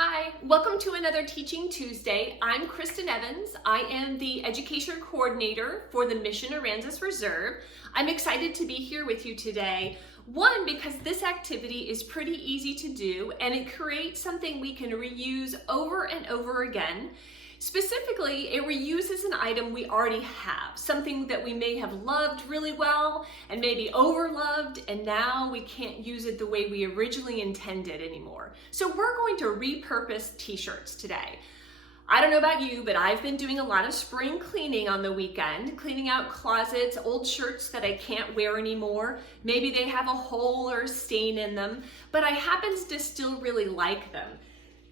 Hi, welcome to another Teaching Tuesday. I'm Kristin Evans. I am the Education Coordinator for the Mission Aransas Reserve. I'm excited to be here with you today. One, because this activity is pretty easy to do and it creates something we can reuse over and over again. Specifically, it reuses an item we already have, something that we may have loved really well and maybe overloved, and now we can't use it the way we originally intended anymore. So we're going to repurpose t-shirts today. I don't know about you, but I've been doing a lot of spring cleaning on the weekend, cleaning out closets, old shirts that I can't wear anymore. Maybe they have a hole or a stain in them, but I happen to still really like them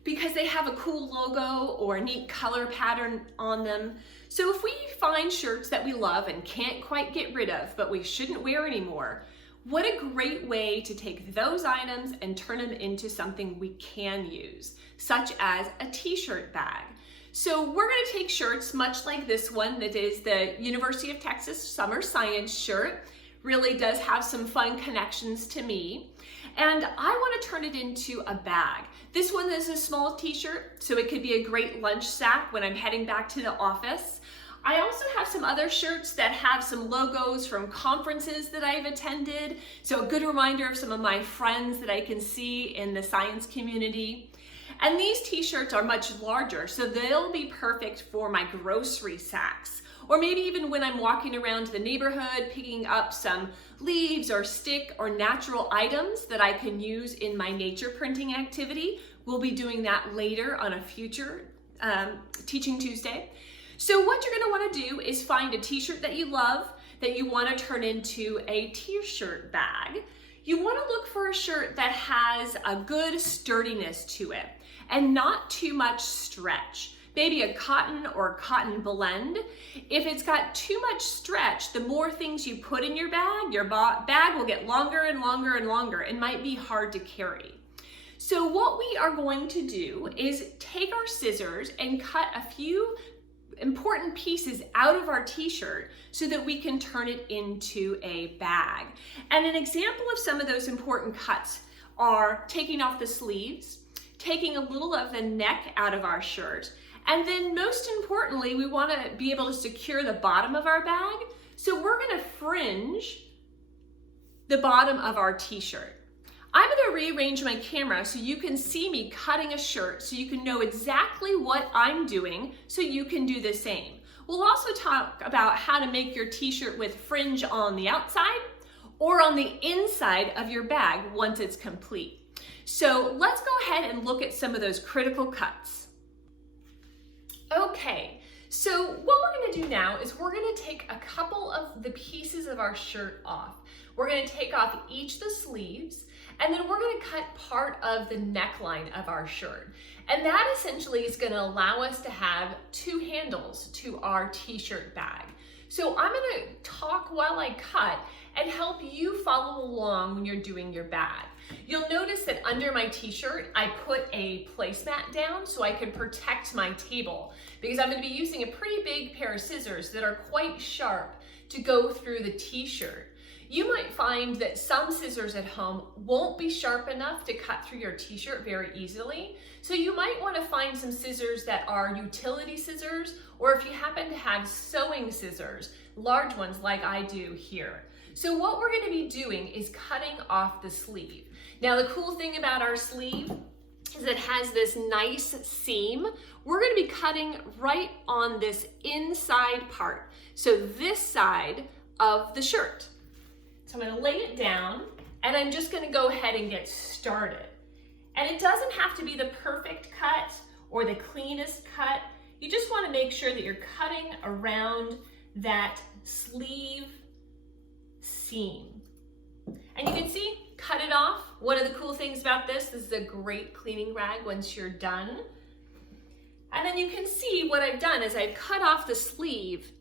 because they have a cool logo or a neat color pattern on them. So if we find shirts that we love and can't quite get rid of, but we shouldn't wear anymore, what a great way to take those items and turn them into something we can use, such as a t-shirt bag. So we're gonna take shirts much like this one that is the University of Texas Summer Science shirt. Really does have some fun connections to me. And I want to turn it into a bag. This one is a small t-shirt, so it could be a great lunch sack when I'm heading back to the office. I also have some other shirts that have some logos from conferences that I've attended, so a good reminder of some of my friends that I can see in the science community. And these t-shirts are much larger, so they'll be perfect for my grocery sacks. Or maybe even when I'm walking around the neighborhood, picking up some leaves or stick or natural items that I can use in my nature printing activity. We'll be doing that later on a future Teaching Tuesday. So what you're gonna wanna do is find a t-shirt that you love, that you wanna turn into a t-shirt bag. You wanna look for a shirt that has a good sturdiness to it and not too much stretch. Maybe a cotton or cotton blend. If it's got too much stretch, the more things you put in your bag will get longer and longer and longer and might be hard to carry. So what we are going to do is take our scissors and cut a few important pieces out of our t-shirt so that we can turn it into a bag. And an example of some of those important cuts are taking off the sleeves, taking a little of the neck out of our shirt, and then most importantly, we want to be able to secure the bottom of our bag. So we're going to fringe the bottom of our t-shirt. I'm going to rearrange my camera so you can see me cutting a shirt, so you can know exactly what I'm doing, so you can do the same. We'll also talk about how to make your t-shirt with fringe on the outside or on the inside of your bag once it's complete. So let's go ahead and look at some of those critical cuts. Okay, so what we're going to do now is we're going to take a couple of the pieces of our shirt off. We're going to take off each of the sleeves, and then we're going to cut part of the neckline of our shirt. And that essentially is going to allow us to have two handles to our t-shirt bag. So I'm going to talk while I cut and help you follow along when you're doing your bag. You'll notice that under my t-shirt, I put a placemat down so I can protect my table because I'm going to be using a pretty big pair of scissors that are quite sharp to go through the t-shirt. You might find that some scissors at home won't be sharp enough to cut through your t-shirt very easily. So you might want to find some scissors that are utility scissors, or if you happen to have sewing scissors, large ones like I do here. So what we're going to be doing is cutting off the sleeve. Now the cool thing about our sleeve is it has this nice seam. We're going to be cutting right on this inside part. So this side of the shirt. So I'm going to lay it down and I'm just going to go ahead and get started. And it doesn't have to be the perfect cut or the cleanest cut. You just want to make sure that you're cutting around that sleeve seam. And you can see, cut it off. One of the cool things about this is a great cleaning rag once you're done. And then you can see what I've done is I've cut off the sleeve,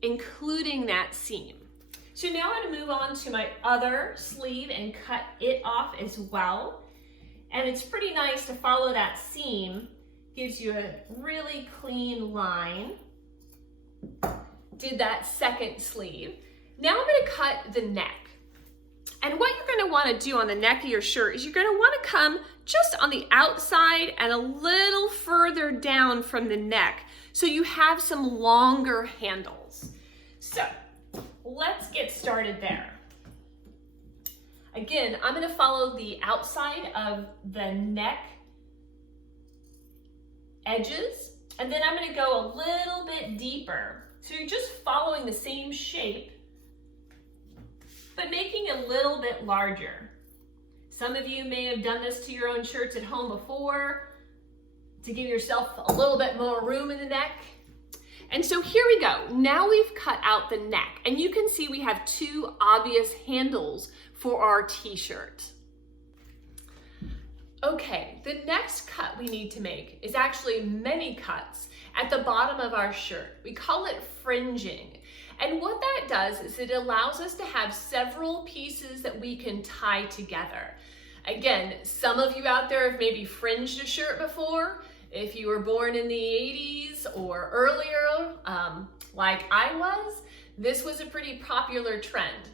including that seam. So now I'm going to move on to my other sleeve and cut it off as well. And it's pretty nice to follow that seam. Gives you a really clean line. Did that second sleeve. Now I'm going to cut the neck. And what you're going to want to do on the neck of your shirt is you're going to want to come just on the outside and a little further down from the neck, so you have some longer handles. So let's get started there. Again, I'm going to follow the outside of the neck edges, and then I'm going to go a little bit deeper. So you're just following the same shape, but making it a little bit larger. Some of you may have done this to your own shirts at home before to give yourself a little bit more room in the neck. And so here we go. Now we've cut out the neck, and you can see we have two obvious handles for our t-shirt. Okay, the next cut we need to make is actually many cuts at the bottom of our shirt. We call it fringing. And what that does is it allows us to have several pieces that we can tie together. Again, some of you out there have maybe fringed a shirt before. If you were born in the 80s or earlier, like I was, this was a pretty popular trend.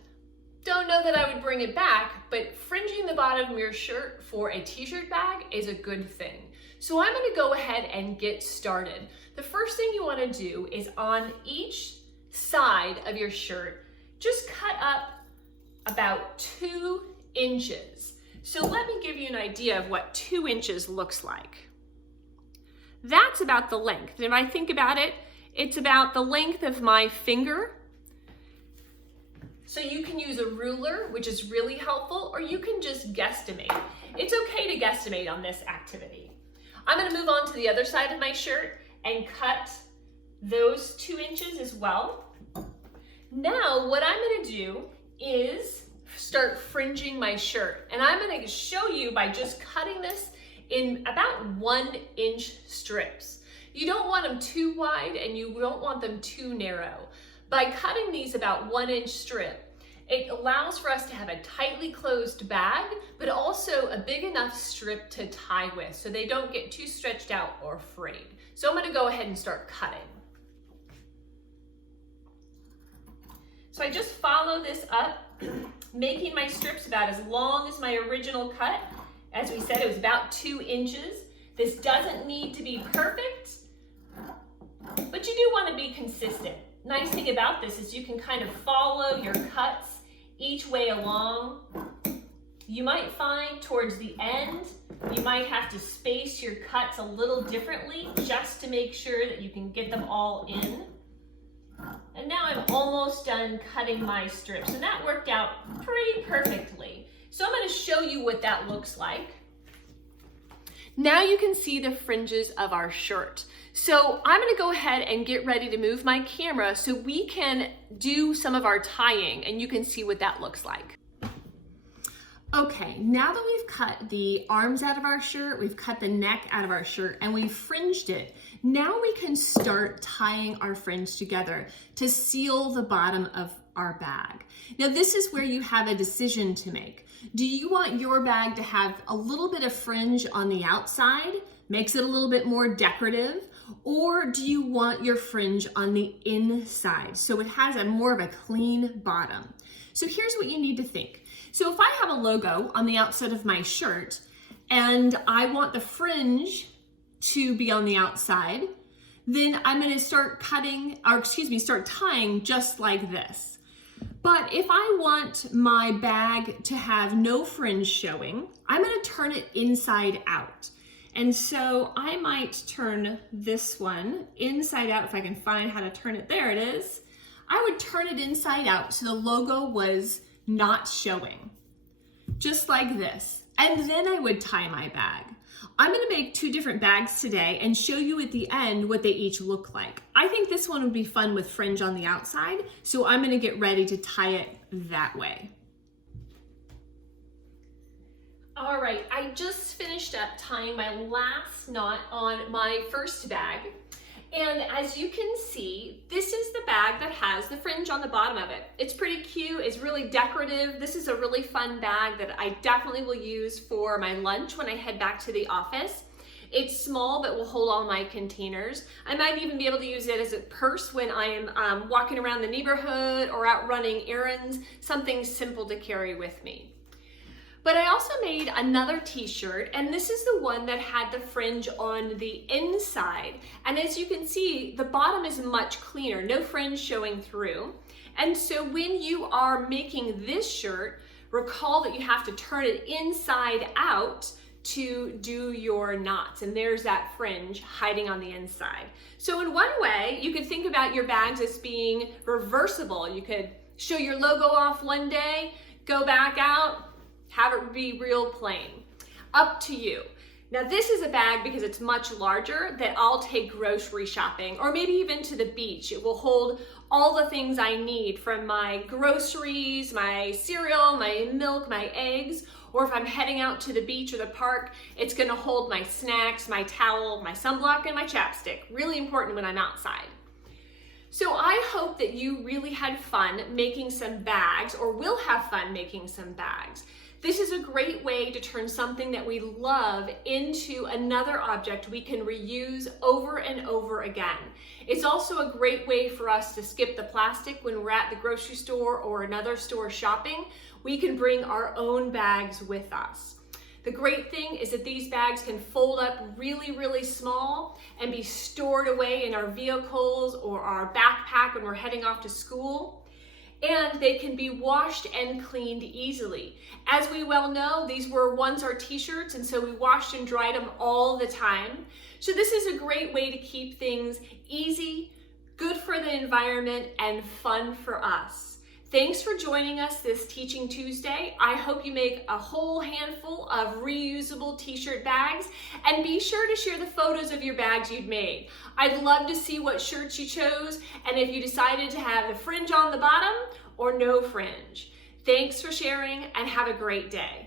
Don't know that I would bring it back, but fringing the bottom of your shirt for a t-shirt bag is a good thing. So I'm going to go ahead and get started. The first thing you want to do is on each side of your shirt, just cut up about 2 inches. So let me give you an idea of what 2 inches looks like. That's about the length. And if I think about it, it's about the length of my finger. So you can use a ruler, which is really helpful, or you can just guesstimate. It's okay to guesstimate on this activity. I'm going to move on to the other side of my shirt and cut those 2 inches as well. Now what I'm going to do is start fringing my shirt, and I'm going to show you by just cutting this in about 1-inch strips. You don't want them too wide and you don't want them too narrow. By cutting these about 1-inch strip, it allows for us to have a tightly closed bag, but also a big enough strip to tie with so they don't get too stretched out or frayed. So I'm going to go ahead and start cutting. So I just follow this up, making my strips about as long as my original cut. As we said, it was about 2 inches. This doesn't need to be perfect, but you do want to be consistent. Nice thing about this is you can kind of follow your cuts each way along. You might find towards the end, you might have to space your cuts a little differently just to make sure that you can get them all in. And now I'm almost done cutting my strips, and that worked out pretty perfectly. So I'm going to show you what that looks like. Now you can see the fringes of our shirt. So I'm going to go ahead and get ready to move my camera so we can do some of our tying and you can see what that looks like. Okay, now that we've cut the arms out of our shirt, we've cut the neck out of our shirt, and we've fringed it, now we can start tying our fringe together to seal the bottom of our bag. Now this is where you have a decision to make. Do you want your bag to have a little bit of fringe on the outside, makes it a little bit more decorative, or do you want your fringe on the inside so it has a more of a clean bottom? So here's what you need to think. So if I have a logo on the outside of my shirt and I want the fringe to be on the outside, then I'm going to start start tying just like this. But if I want my bag to have no fringe showing, I'm going to turn it inside out. And so I might turn this one inside out if I can find how to turn it. There it is. I would turn it inside out so the logo was not showing, just like this. And then I would tie my bag. I'm going to make 2 different bags today and show you at the end what they each look like. I think this one would be fun with fringe on the outside, so I'm going to get ready to tie it that way. All right, I just finished up tying my last knot on my first bag. And as you can see, this is the bag that has the fringe on the bottom of it. It's pretty cute, it's really decorative. This is a really fun bag that I definitely will use for my lunch when I head back to the office. It's small, but will hold all my containers. I might even be able to use it as a purse when I am walking around the neighborhood or out running errands, something simple to carry with me. But I also made another t-shirt, and this is the one that had the fringe on the inside. And as you can see, the bottom is much cleaner, no fringe showing through. And so when you are making this shirt, recall that you have to turn it inside out to do your knots, and there's that fringe hiding on the inside. So in one way, you could think about your bags as being reversible. You could show your logo off one day, go back out, have it be real plain. Up to you. Now this is a bag because it's much larger that I'll take grocery shopping or maybe even to the beach. It will hold all the things I need from my groceries, my cereal, my milk, my eggs, or if I'm heading out to the beach or the park, it's gonna hold my snacks, my towel, my sunblock, and my chapstick. Really important when I'm outside. So I hope that you really had fun making some bags or will have fun making some bags. This is a great way to turn something that we love into another object we can reuse over and over again. It's also a great way for us to skip the plastic when we're at the grocery store or another store shopping. We can bring our own bags with us. The great thing is that these bags can fold up really, really small and be stored away in our vehicles or our backpack when we're heading off to school. And they can be washed and cleaned easily. As we well know, these were once our t-shirts, and so we washed and dried them all the time. So this is a great way to keep things easy, good for the environment, and fun for us. Thanks for joining us this Teaching Tuesday. I hope you make a whole handful of reusable t-shirt bags, and be sure to share the photos of your bags you've made. I'd love to see what shirts you chose and if you decided to have the fringe on the bottom or no fringe. Thanks for sharing and have a great day.